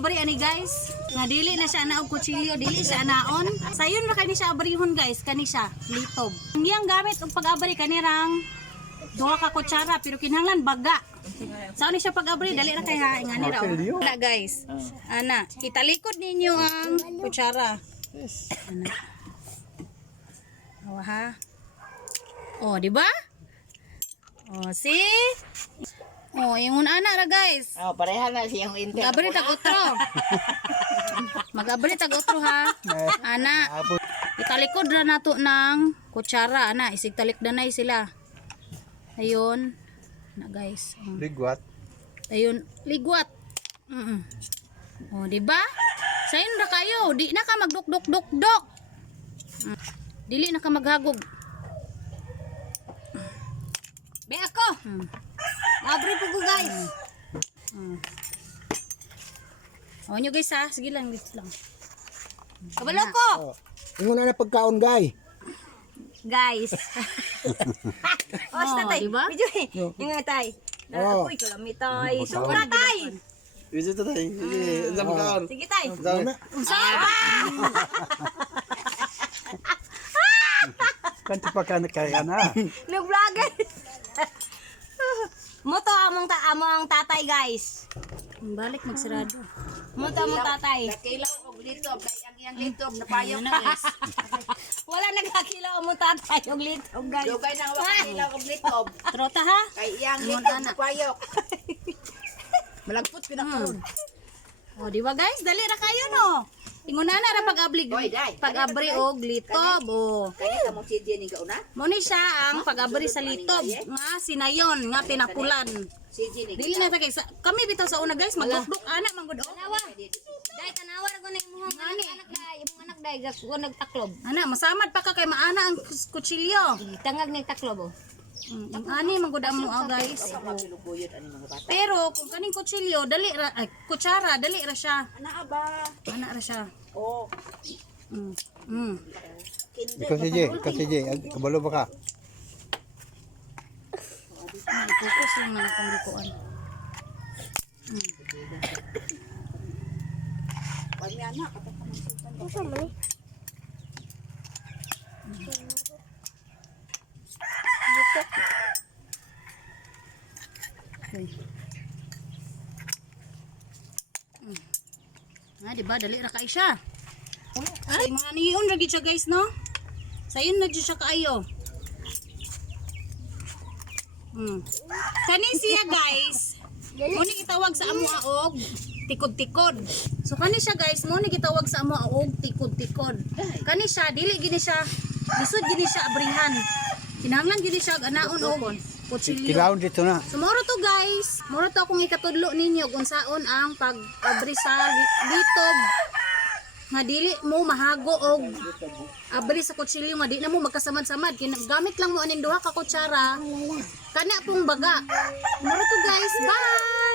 abri ani guys. Nga dili na siya na og kutsilyo, dili siya naon. Sayon ra kani siya abrihon guys, kani siya litob. Ang iyang gamit og pag-abri kanirang duha ka kutsara pero kinahanglan baga. Saan ni siya pag-abri dali ra kay ha ingani ra. Ana guys. Ana, italikod ninyo ang kutsara. Ana. Oh ha. Oh, di ba? Oh, see? Oh, yung ana ra guys. Oh, pareha na siyang intern. Mag-abri tag otro. Mag-abri tag otro ha. Ana. Italikod ra nato ng kutsara, ana, isig talikdanay sila. Ayun. Na guys. Ligwat. Ayun, ligwat. Oh, di ba? Sayon ra kayo, di na ka magduk-duk-duk-duk. Dili na ka maghagog. Be ako. Abri po ko guys. Oh, nyo guys ha, sige lang, dito lang. Kabalo ko. Ingon na pagkaon, guy. Guys. Oh, tatay. Diba? Yung nga tay. Oh. Uy, kalami tay. Suka tay. Isa to tayo. Sige, sa pagkaon. Sige tay. Kanto pa ka kaya na. Nag-vlogger. Moto among tatay guys. Balik magsarado. Moto among tatay. Kilaw og litob kay ang iyang litob na payok Ayun na guys. Wala nagkakilaw among tatay og litog guys. Dugay na wa kilaw og litob Trota ha. kay iyang Ingon litob ana. na payok. Malagpot pinakaon. Oh, di ba guys? Dali ra kayo no. Inguna na ra pag-abli Oy, day. pag-abri og litob. Oh. Kaya ka mo si Jenny gauna? Mo ni siya ang pag-abri sa litob nga sinayon nga pinakulan. Si Jenny. Dili na ta kay kami bitaw sa una guys magdukduk ana manggod. Tanawa. Day tanawa ra ko na imong anak day, imong anak day ko nagtaklob. Ana masamad pa ka kay maana ang kutsilyo. Tangag ning taklob oh. Ani manggod mo guys. Oh. Pilubuyod ani mga bata. Pero kung kaning kutsilyo dali ra ay kutsara dali ra siya. Ana ba? Ana ra siya. Oh. Ikaw si Jay, kabalo ba ka? Focus lang ng panglukuan. Pag mi anak ato ka magsutan. Ah, di ba dali ra kay siya. Ay, mga niyon ra gid siya guys no. Sayon na jud siya kaayo. Kani siya guys. Mo ni gitawag sa amo og tikod-tikod. So kani siya guys, mo ni gitawag sa amo og tikod-tikod. Kani siya dili gini siya lisod gini siya abrihan. Kinahanglan gini siya anaon og kutsilyo. Kilawon dito na. So moro to guys, moro to akong ikatudlo ninyo kung saon ang pag-abri sa litob nga dili mo mahago og abri sa kutsilyo nga di na mo magkasamad-samad gamit lang mo aning duha ka kutsara kana pong baga. Moro to guys, bye.